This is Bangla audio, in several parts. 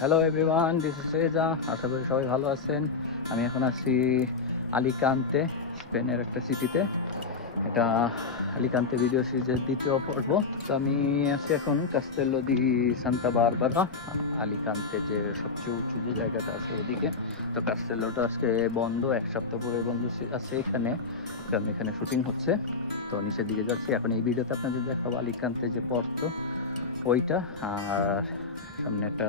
Hello everyone, this is Reza. আশা করি সবাই ভালো আছেন। আমি এখন আছি আলিকান্তে, স্পেনের একটা সিটিতে। এটা আলিকান্তে ভিডিও সিরিজের দ্বিতীয় পর্ব। তো আমি আছি এখন কাস্তেলো দি সান্তা বারবারা, আলিকান্তে যে সবচেয়ে উঁচু যে জায়গাটা আছে ওদিকে। তো কাস্তেলোটা আজকে বন্ধ, এক সপ্তাহ পরে বন্ধ আছে এখানে, কারণ এখানে শুটিং হচ্ছে। তো নিচের দিকে যাচ্ছি এখন। এই ভিডিওতে আপনাদের দেখাবো আলিকান্তে যে পর্তো ওইটা, আর সামনে একটা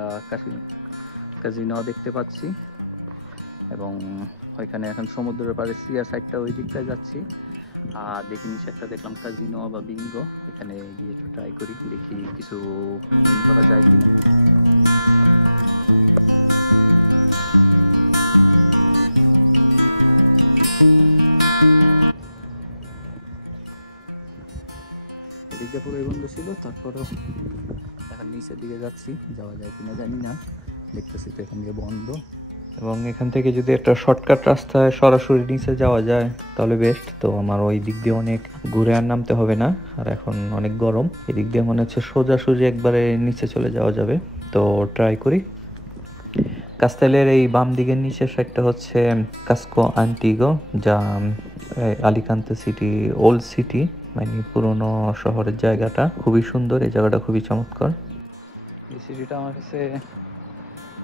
কাজিনো দেখতে পাচ্ছি, এবং ওইখানে এখন সমুদ্রের পাড়ে সিয়া সাইডটা ওই দিকটায় যাচ্ছি। আর দেখি নিচে একটা দেখলাম কাজিনো বা বিঙ্গো, এখানে গিয়ে একটু ট্রাই করি, দেখি কিছু উইন করা যায় কিনা। এদিকে পুরো বন্ধ ছিল, তারপরেও এখন নিচের দিকে যাচ্ছি, যাওয়া যায় কিনা জানি না, দেখতেছি তো এখান দিয়ে বন্ধ। এবং এখান থেকে যদি একটা শর্টকাট রাস্তায় সরাসরি নিচে যাওয়া যায় তাহলে বেস্ট। তো আমার ওই দিক দিয়ে অনেক ঘুরে আর নামতে হবে না, আর এখন অনেক গরম। এদিক দিয়ে মনে হচ্ছে সোজাসুজি একবারে নিচে চলে যাওয়া যাবে। তো ট্রাই করি। কাস্তেলের এই বাম দিকের নিচের সাইডটা হচ্ছে কাস্কো আন্টিগো, যা আলিকান্তে সিটি ওল্ড সিটি, মানে পুরোনো শহরের জায়গাটা খুবই সুন্দর। এই জায়গাটা খুবই চমৎকার। এই সিটিটা আমার কাছে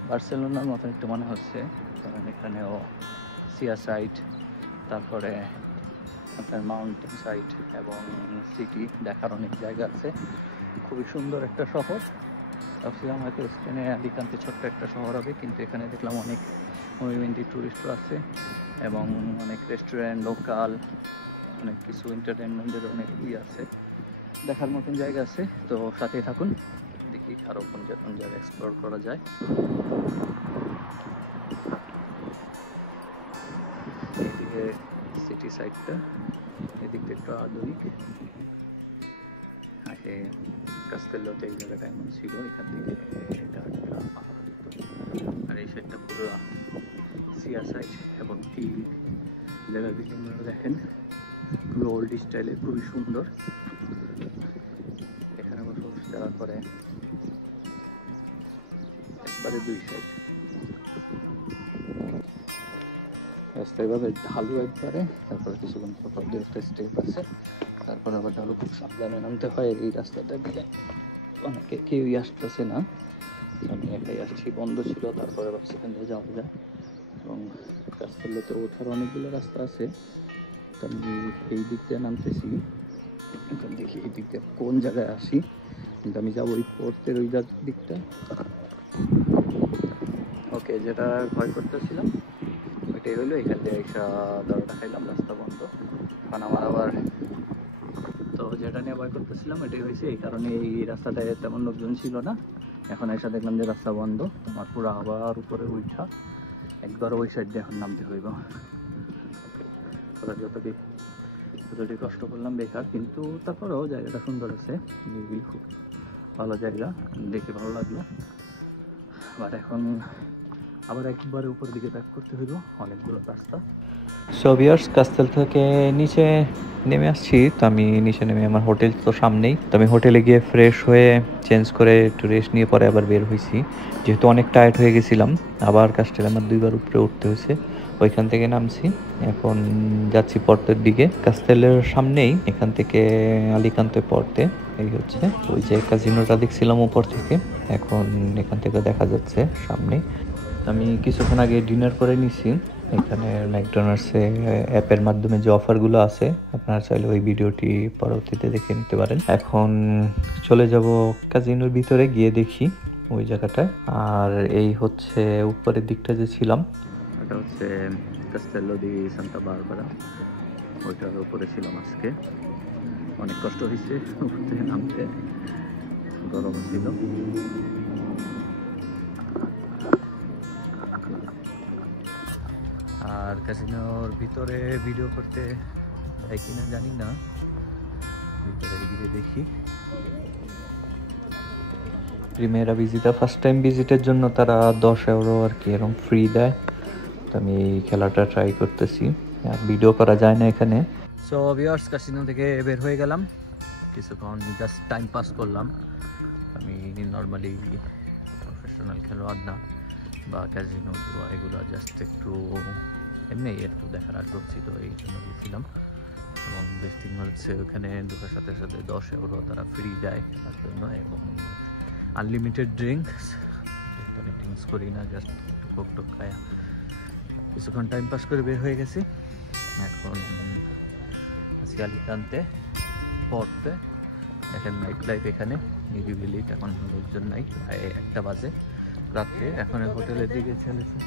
বার্সেলোনার মতো একটু মনে হচ্ছে, কারণ এখানেও সিয়া সাইড, তারপরে আপনার মাউন্টেন সাইড এবং সিটি দেখার অনেক জায়গা আছে। খুবই সুন্দর একটা শহর। ভাবছিলাম হয়তো স্পেনে আলিকান্তে ছোট্ট একটা শহর হবে, কিন্তু এখানে দেখলাম অনেক মুভমেন্টি টুরিস্টও আছে, এবং অনেক রেস্টুরেন্ট, লোকাল, অনেক কিছু এন্টারটেনমেন্টের অনেক আছে, দেখার মতন জায়গা আছে। তো সাথেই থাকুন, দেখি আরও কোন জায়গা এক্সপ্লোর করা যায়। এইদিকে সিটি সাইডটা, এদিকটা একটু আধুনিক। আগে কাস্তেলোতে এই জায়গাটা এমন ছিল, এখান থেকে এটা একটা পাহাড় যেত, আর এই সাইডটা পুরো সিয়া সাইড এবং টিল জায়গা বিল্ডিংগুলো দেখেন, পুরো ওল্ড স্টাইলে, খুবই সুন্দর। এখানে বসবাস যারা করে একবারে দুই সাইড রাস্তা এভাবে ঢালু একবারে, তারপরে কিছুক্ষণ পর দিয়ে একটা স্টেপ আছে, তারপর আবার ঢালু। খুব সাবধানে নামতে হয় এই রাস্তাটা দিয়ে। অনেকে কেউই আসতেছে না, আমি একাই আসছি, বন্ধ ছিল। তারপরে ভাবছি এখান দিয়ে যাওয়া যায়, এবং কাস্তেলোতে ওঠার অনেকগুলো রাস্তা আছে। তো আমি এই দিক দিয়ে নামতেছি, এখন দেখি এই দিক দিয়ে কোন জায়গায় আসি। কিন্তু আমি যাবো ওই পড়তের ওই দিকটা। ওকে, যেটা ভয় করতেছিলাম ওইটাই হলো। এখান দিয়ে এসা দরটা খাইলাম, রাস্তা বন্ধ। এখন আমার আবার, তো যেটা নিয়ে ভয় করতেছিলাম এটাই হয়েছে, এই কারণে এই রাস্তাটায় তেমন লোকজন ছিল না। এখন এসে দেখলাম যে রাস্তা বন্ধ, আমার পুরো আবার উপরে উঠা একবার ওই সাইড দিয়ে এখন নামতে হইব। যতটি কষ্ট করলাম বেকার, কিন্তু তারপরেও জায়গাটা সুন্দর আছে, খুব ভালো জায়গা, দেখে ভালো লাগলো। বাট এখন আবার একবারে উপর দিকে ব্যাক করতে হইব, অনেকগুলো রাস্তা। সো ভিউয়ার্স, কাস্তেল থেকে নিচে নেমে আসছি। তো আমি নিচে নেমে, আমার হোটেল তো সামনেই, তো আমি হোটেলে গিয়ে ফ্রেশ হয়ে চেঞ্জ করে একটু রেস্ট নিয়ে পরে আবার বের হয়েছি, যেহেতু অনেক টায়ার্ড হয়ে গেছিলাম। আবার কাস্টেল আমার 2বার উপরে উঠতে হয়েছে, ওইখান থেকে নামছি। এখন যাচ্ছি পর্তের দিকে, কাস্তেলের সামনেই, এখান থেকে আলিকান্তে পর্তে। এই হচ্ছে ওই যে কাজিনোটা দেখছিলাম উপর থেকে, এখন এখান থেকে দেখা যাচ্ছে সামনে। আমি কিছুক্ষণ আগে ডিনার করে নিছি। এখানে ম্যাকডোনাল্ডসে অ্যাপের মাধ্যমে যে অফারগুলো আছে, আপনারা চাইলে ওই ভিডিওটি পরবর্তীতে দেখে নিতে পারেন। এখন চলে যাব কাজিনোর ভিতরে, গিয়ে দেখি ওই জায়গাটায়। আর এই হচ্ছে উপরের দিকটা যে ছিলাম, এটা হচ্ছে কাস্তেলো দি সান্তা বারবারা, ওইটার উপরে ছিলাম আজকে। অনেক কষ্ট হয়েছে উপর থেকে নামতে, গরম ছিল। আর ক্যাসিনোর ভিতরে ভিডিও করতে যাই কিনা জানি না, ভিতরে গিয়ে দেখি। প্রিমেরা ভিজিটা ফার্স্ট টাইম ভিজিটের জন্য তারা 10 ইউরো আর কি এরকম ফ্রি দেয়। তো আমি এই খেলাটা ট্রাই করতেছি, আর ভিডিও করা যায় না এখানে। সো ভিউয়ার্স, ক্যাসিনো থেকে বের হয়ে গেলাম, কিছুক্ষণ জাস্ট টাইম পাস করলাম। আমি নর্মালি প্রফেশনাল খেলোয়াড় না বা ক্যাজিনো জুয়া এগুলো, জাস্ট একটু এমনি একটু দেখার আগ্রহ ছিল, এই জন্য গেছিলাম। এবং বেস্টিং হচ্ছে ওখানে ঢোকার সাথে সাথে 10 ইউরো তারা ফ্রি দেয় তার জন্য, এবং আনলিমিটেড ড্রিঙ্কস। আমি ড্রিঙ্কস করি না, জাস্ট একটু কোক টোক খায়া কিছুক্ষণ টাইম পাস করে বের হয়ে গেছি। এখন আজকে আলিকান্তে পড়তে। দেখেন নাইট লাইফ এখানে নিরিবিলি, এখন লোকজন নাই, প্রায় 1টা বাজে রাত্রে। এখন হোটেলের দিকে চলেছে।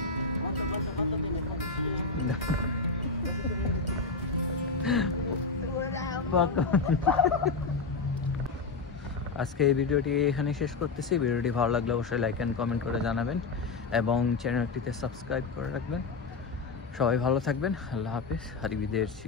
আজকে এই ভিডিওটি এখানে শেষ করতেছি। ভিডিওটি ভালো লাগলে অবশ্যই লাইক অ্যান্ড কমেন্ট করে জানাবেন এবং চ্যানেলটিতে সাবস্ক্রাইব করে রাখবেন। সবাই ভালো থাকবেন। আল্লাহ হাফিজ। হারিবিদেরছি।